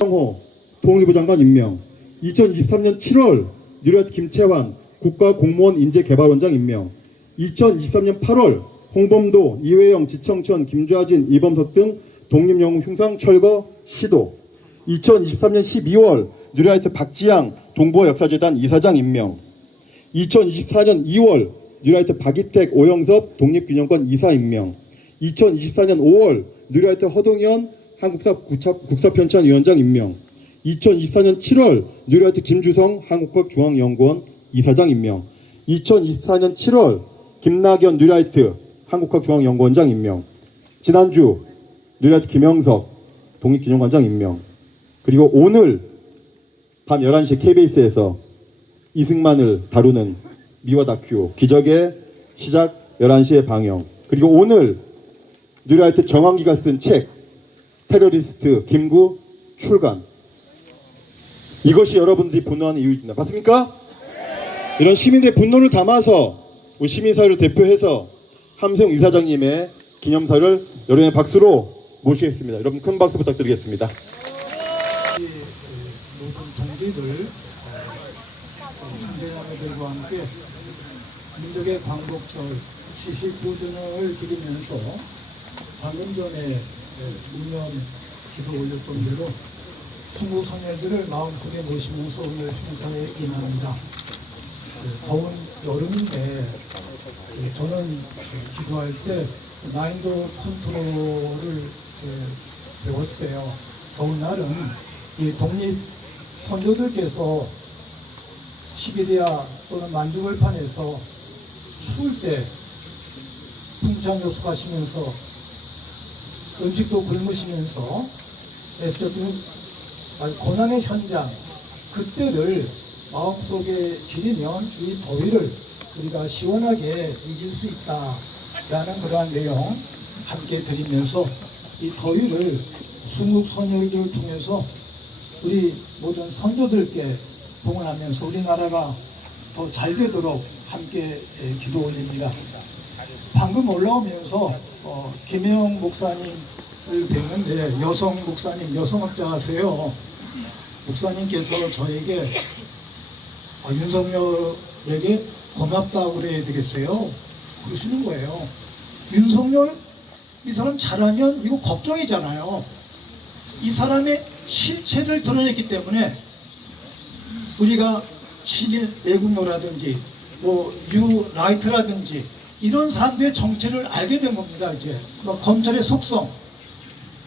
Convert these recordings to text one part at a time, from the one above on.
성호 통일부 장관 임명. 2023년 7월 뉴라이트 김채환 국가공무원 인재개발원장 임명. 2023년 8월 홍범도, 이회영, 지청천, 김좌진, 이범석 등 독립영웅 흉상 철거 시도. 2023년 12월 뉴라이트 박지양 동부역사재단 이사장 임명. 2024년 2월 뉴라이트 박이택, 오영섭 독립기념관 이사 임명. 2024년 5월 뉴라이트 허동현 한국사 국사편찬위원장 임명. 2024년 7월 뉴라이트 김주성 한국학중앙연구원 이사장 임명. 2024년 7월 김낙연 뉴라이트 한국학중앙연구원장 임명. 지난주 뉴라이트 김영석 독립기념관장 임명. 그리고 오늘 밤 11시 KBS에서 이승만을 다루는 미화 다큐 기적의 시작 11시에 방영. 그리고 오늘 뉴라이트 정환기가 쓴 책 테러리스트 김구 출간. 이것이 여러분들이 분노하는 이유입니다. 맞습니까? 이런 시민들의 분노를 담아서 우리 시민사회를 대표해서 함세웅 이사장님의 기념사를 여러분의 박수로 모시겠습니다. 여러분 큰 박수 부탁드리겠습니다. 모든 동지들, 형제자매들과 함께 민족의 광복절 79주년을 기리면서 방금 전에 문면 기도 올렸던 대로 순국 성녀들을 마음속에 모시면서 오늘 행사에 임합니다. 더운 여름인데 저는 기도할 때 마인드 컨트롤을 배웠어요. 더운 날은 이 독립 선조들께서 시베리아 또는 만주벌판에서 추울 때 풍창요속하시면서 음식도 굶으시면서 애쓰던 고난의 현장, 그때를 마음속에 기리면 이 더위를 우리가 시원하게 이길 수 있다라는 그러한 내용 함께 드리면서 이 더위를 순국 선열을 통해서 우리 모든 선조들께 봉헌하면서 우리나라가 더 잘 되도록 함께 기도 올립니다. 방금 올라오면서 김혜영 목사님을 뵀는데 여성 목사님, 여성학자세요. 목사님께서 저에게 윤석열에게 고맙다고 그래야 되겠어요? 그러시는 거예요. 윤석열 이 사람 잘하면 이거 걱정이잖아요. 이 사람의 실체를 드러냈기 때문에 우리가 친일 매국노라든지 유라이트라든지 이런 사람들의 정체를 알게 된 겁니다. 이제 검찰의 속성,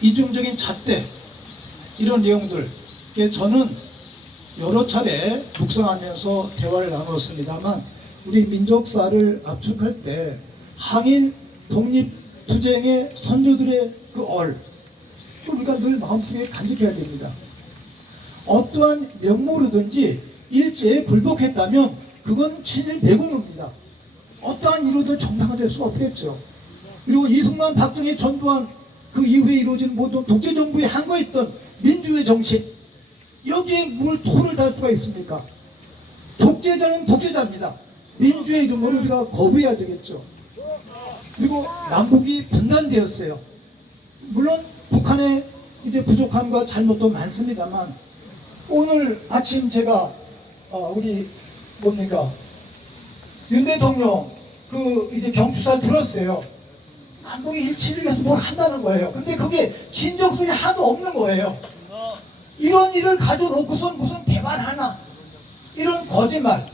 이중적인 잣대 이런 내용들 저는 여러 차례 묵상하면서 대화를 나눴습니다만 우리 민족사를 압축할 때 항일 독립투쟁의 선조들의 그 우리가 늘 마음속에 간직해야 됩니다. 어떠한 명목으로든지 일제에 굴복했다면 그건 친일 매국노입니다. 어떠한 이유로든 정당화될 수 없겠죠. 그리고 이승만, 박정희 전두환 그 이후에 이루어진 모든 독재정부에 항거했던 민주의 정신, 여기에 뭘 토를 달 수가 있습니까? 독재자는 독재자입니다. 민주의 이름으로 우리가 거부해야 되겠죠. 그리고 남북이 분단되었어요. 물론 북한의 이제 부족함과 잘못도 많습니다만 오늘 아침 제가 우리 윤 대통령 그 이제 경추사를 들었어요. 남북이 일치를 위해서 뭘 한다는 거예요. 근데 그게 진정성이 하나도 없는 거예요. 이런 일을 가져놓고선 무슨 대만 하나, 이런 거짓말.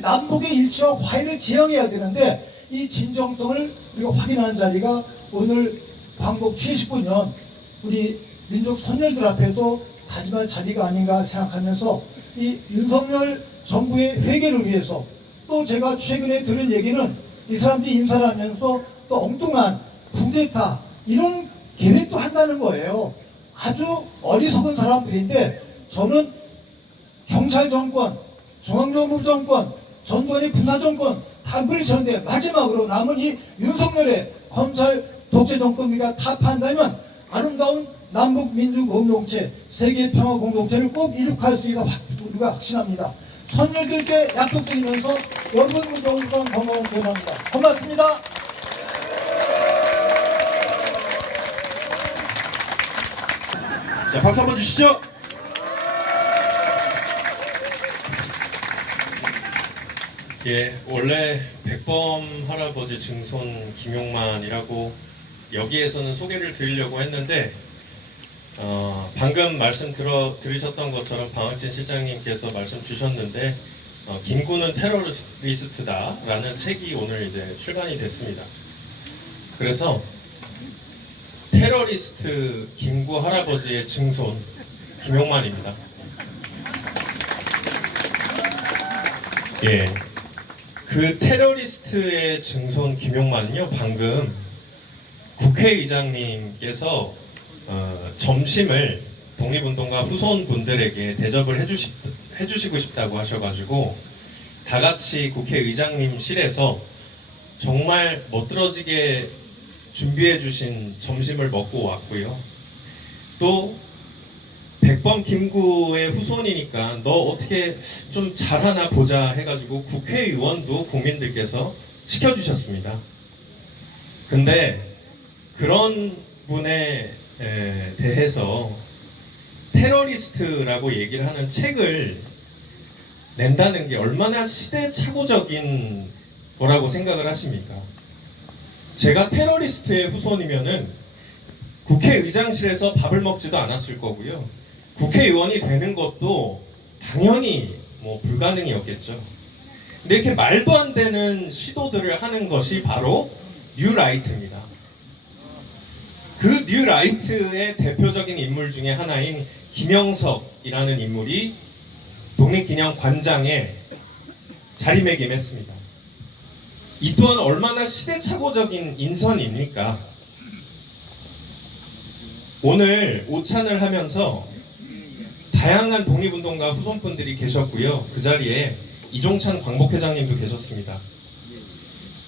남북의 일치와 화해를 지향해야 되는데 이 진정성을 우리가 확인하는 자리가 오늘 광복 79년 우리 민족 선열들 앞에서 다짐할 자리가 아닌가 생각하면서 이 윤석열 정부의 회개를 위해서 또 제가 최근에 들은 얘기는 이 사람들이 인사를 하면서 또 엉뚱한 쿠데타 이런 계획도 한다는 거예요. 아주 어리석은 사람들인데 저는 경찰 정권, 중앙정부 정권, 전두환의 군사정권 다 물리쳤는데 마지막으로 남은 이 윤석열의 검찰 독재 정권이가 타파한다면 아름다운 남북 민주 공동체, 세계 평화 공동체를 꼭 이룩할 수 있다 우리가 확신합니다. 선열들께 약속드리면서 여러분 민족과 건강을 기원합니다. 고맙습니다. 자, 박수 한번 주시죠. 예, 원래 백범 할아버지 증손 김용만이라고 여기에서는 소개를 드리려고 했는데 방금 들으셨던 것처럼 방학진 실장님께서 말씀 주셨는데 김구는 테러리스트다라는 책이 오늘 이제 출간이 됐습니다. 그래서 테러리스트 김구 할아버지의 증손 김용만입니다. 예. 그 테러리스트의 증손 김용만은요, 방금 국회의장님께서 점심을 독립운동가 후손분들에게 대접을 해주시고 싶다고 하셔가지고 다 같이 국회의장님실에서 정말 멋들어지게 준비해주신 점심을 먹고 왔고요. 또 백범 김구의 후손이니까 너 어떻게 좀 잘하나 보자 해가지고 국회의원도 국민들께서 시켜주셨습니다. 근데 그런 분에 대해서 테러리스트라고 얘기를 하는 책을 낸다는 게 얼마나 시대착오적인 거라고 생각을 하십니까? 제가 테러리스트의 후손이면은 국회의장실에서 밥을 먹지도 않았을 거고요. 국회의원이 되는 것도 당연히 불가능이었겠죠. 근데 이렇게 말도 안 되는 시도들을 하는 것이 바로 뉴라이트입니다. 그 뉴라이트의 대표적인 인물 중에 하나인 김영석이라는 인물이 독립기념관장에 자리매김했습니다. 이 또한 얼마나 시대착오적인 인선입니까? 오늘 오찬을 하면서 다양한 독립운동가 후손분들이 계셨고요. 그 자리에 이종찬 광복회장님도 계셨습니다.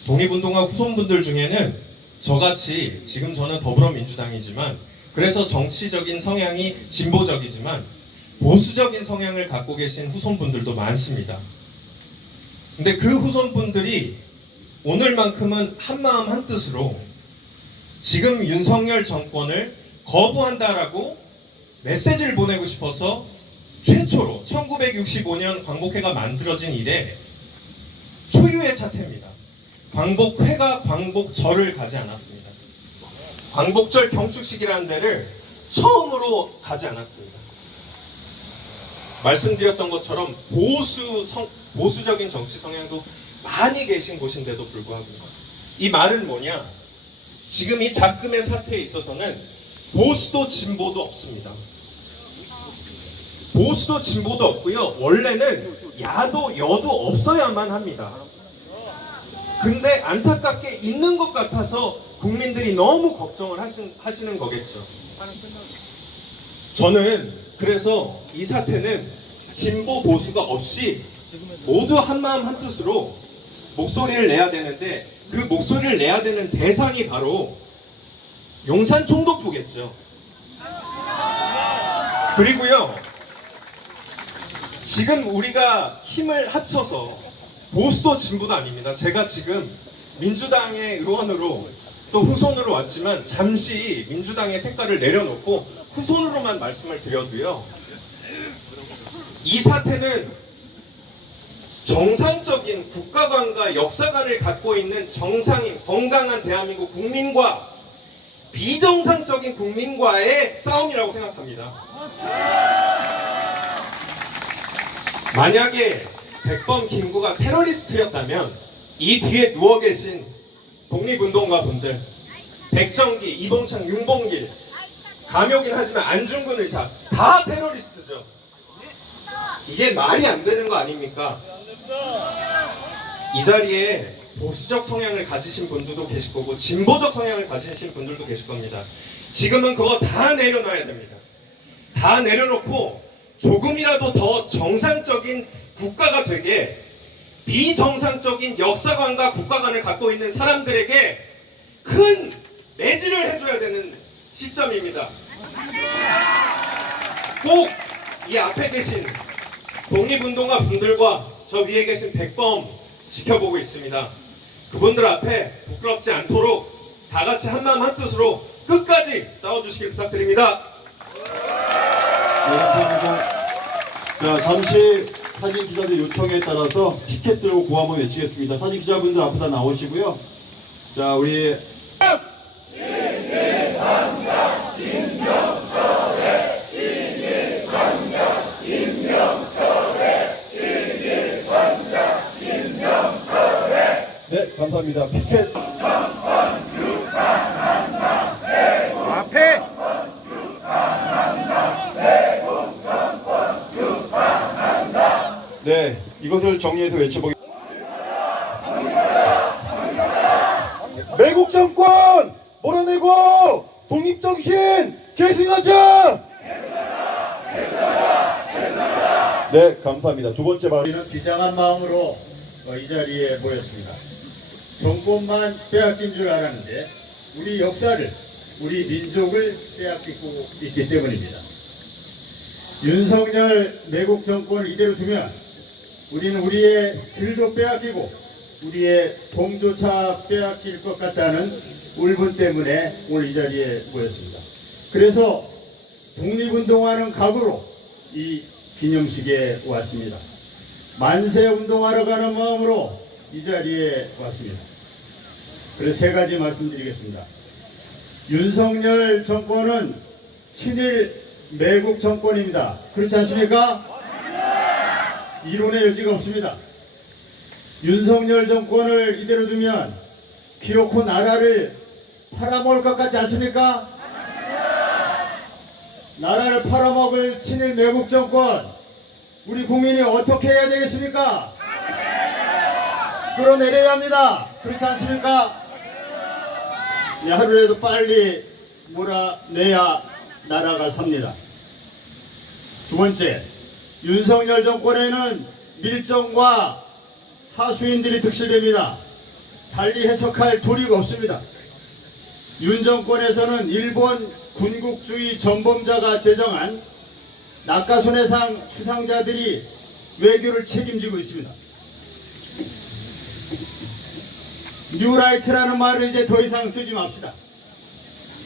독립운동가 후손분들 중에는 저같이 지금 저는 더불어민주당이지만 그래서 정치적인 성향이 진보적이지만 보수적인 성향을 갖고 계신 후손분들도 많습니다. 근데 그 후손분들이 오늘만큼은 한마음 한뜻으로 지금 윤석열 정권을 거부한다라고 메시지를 보내고 싶어서 최초로 1965년 광복회가 만들어진 이래 초유의 사태입니다. 광복회가 광복절을 가지 않았습니다. 광복절 경축식이라는 데를 처음으로 가지 않았습니다. 말씀드렸던 것처럼 보수적인 정치 성향도 많이 계신 곳인데도 불구하고 이 말은 뭐냐? 지금 이 작금의 사태에 있어서는 보수도 진보도 없습니다. 보수도 진보도 없고요. 원래는 야도 여도 없어야만 합니다. 근데 안타깝게 있는 것 같아서 국민들이 너무 걱정을 하시는 거겠죠. 저는 그래서 이 사태는 진보 보수가 없이 모두 한마음 한뜻으로 목소리를 내야 되는데 그 목소리를 내야 되는 대상이 바로 용산 총독부겠죠. 그리고요, 지금 우리가 힘을 합쳐서 보수도 진보도 아닙니다. 제가 지금 민주당의 의원으로 또 후손으로 왔지만 잠시 민주당의 색깔을 내려놓고 후손으로만 말씀을 드려도요, 이 사태는 정상적인 국가관과 역사관을 갖고 있는 정상인 건강한 대한민국 국민과 비정상적인 국민과의 싸움이라고 생각합니다. 만약에 백범 김구가 테러리스트였다면 이 뒤에 누워 계신 독립운동가 분들, 백정기, 이봉창, 윤봉길, 감옥인 하지만 안중근 의사 다 테러리스트죠. 이게 말이 안 되는 거 아닙니까? 이 자리에 보수적 성향을 가지신 분들도 계실 거고 진보적 성향을 가지신 분들도 계실 겁니다. 지금은 그거 다 내려놔야 됩니다. 다 내려놓고 조금이라도 더 정상적인 국가가 되게 비정상적인 역사관과 국가관을 갖고 있는 사람들에게 큰 매질을 해줘야 되는 시점입니다. 꼭 이 앞에 계신 독립운동가 분들과 저 위에 계신 백범 지켜보고 있습니다. 그분들 앞에 부끄럽지 않도록 다 같이 한마음 한뜻으로 끝까지 싸워주시길 부탁드립니다. 감사합니다. 자, 잠시 사진 기자들 요청에 따라서 피켓 들고 구호 한번 외치겠습니다. 사진 기자분들 앞에 다 나오시고요. 자, 우리 네, 감사합니다. 피켓. 앞에 네, 이것을 정리해서 외쳐보겠습니다. 매국 정권 몰아내고 독립정신 계승하자! 네, 감사합니다. 두 번째 발언. 우리는 비장한 마음으로 이 자리에 모였습니다. 정권만 빼앗긴 줄 알았는데 우리 역사를, 우리 민족을 빼앗기고 있기 때문입니다. 윤석열 매국 정권을 이대로 두면 우리는 우리의 길도 빼앗기고 우리의 동조차 빼앗길 것 같다는 울분 때문에 오늘 이 자리에 모였습니다. 그래서 독립운동하는 각오로 이 기념식에 왔습니다. 만세 운동하러 가는 마음으로 이 자리에 왔습니다. 그래서 세 가지 말씀드리겠습니다. 윤석열 정권은 친일 매국 정권입니다. 그렇지 않습니까? 이론의 여지가 없습니다. 윤석열 정권을 이대로 두면 기어코 나라를 팔아먹을 것 같지 않습니까? 나라를 팔아먹을 친일 매국 정권, 우리 국민이 어떻게 해야 되겠습니까? 끌어내려야 합니다. 그렇지 않습니까? 하루라도 빨리 몰아내야 나라가 삽니다. 두 번째, 윤석열 정권에는 밀정과 하수인들이 득실됩니다. 달리 해석할 도리가 없습니다. 윤 정권에서는 일본 군국주의 전범자가 제정한 낙하손해상 수상자들이 외교를 책임지고 있습니다. 뉴라이트라는 말을 이제 더 이상 쓰지 맙시다.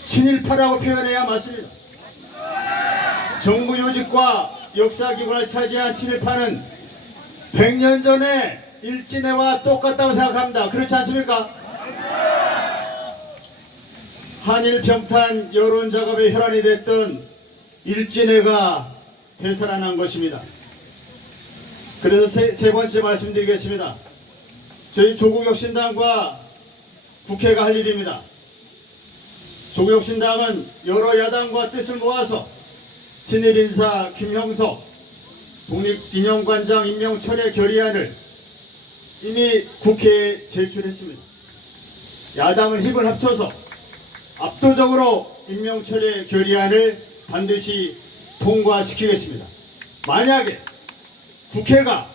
친일파라고 표현해야 맞습니다. 정부 요직과 역사기관을 차지한 친일파는 100년 전에 일진회와 똑같다고 생각합니다. 그렇지 않습니까? 한일 평탄 여론 작업에 혈안이 됐던 일진회가 되살아난 것입니다. 그래서 세 번째 말씀드리겠습니다. 저희 조국혁신당과 국회가 할 일입니다. 조국혁신당은 여러 야당과 뜻을 모아서 친일 인사 김형석 독립기념관장 임명 철회 결의안을 이미 국회에 제출했습니다. 야당은 힘을 합쳐서 압도적으로 임명 철회 결의안을 반드시 통과시키겠습니다. 만약에 국회가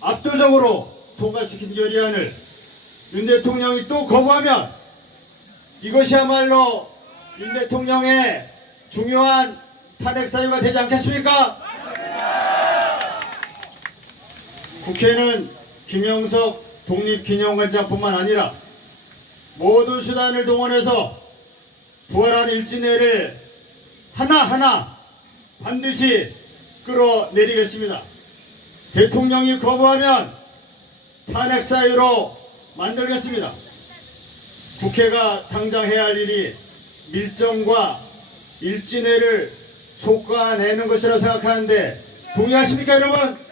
압도적으로 통과시킨 결의안을 윤 대통령이 또 거부하면 이것이야말로 윤 대통령의 중요한 탄핵 사유가 되지 않겠습니까? 국회는 김영석 독립기념관장뿐만 아니라 모든 수단을 동원해서 부활한 일진회를 하나하나 반드시 끌어내리겠습니다. 대통령이 거부하면 탄핵 사유로 만들겠습니다. 국회가 당장 해야 할 일이 밀정과 일진회를 촉구해내는 것이라고 생각하는데 동의하십니까, 여러분?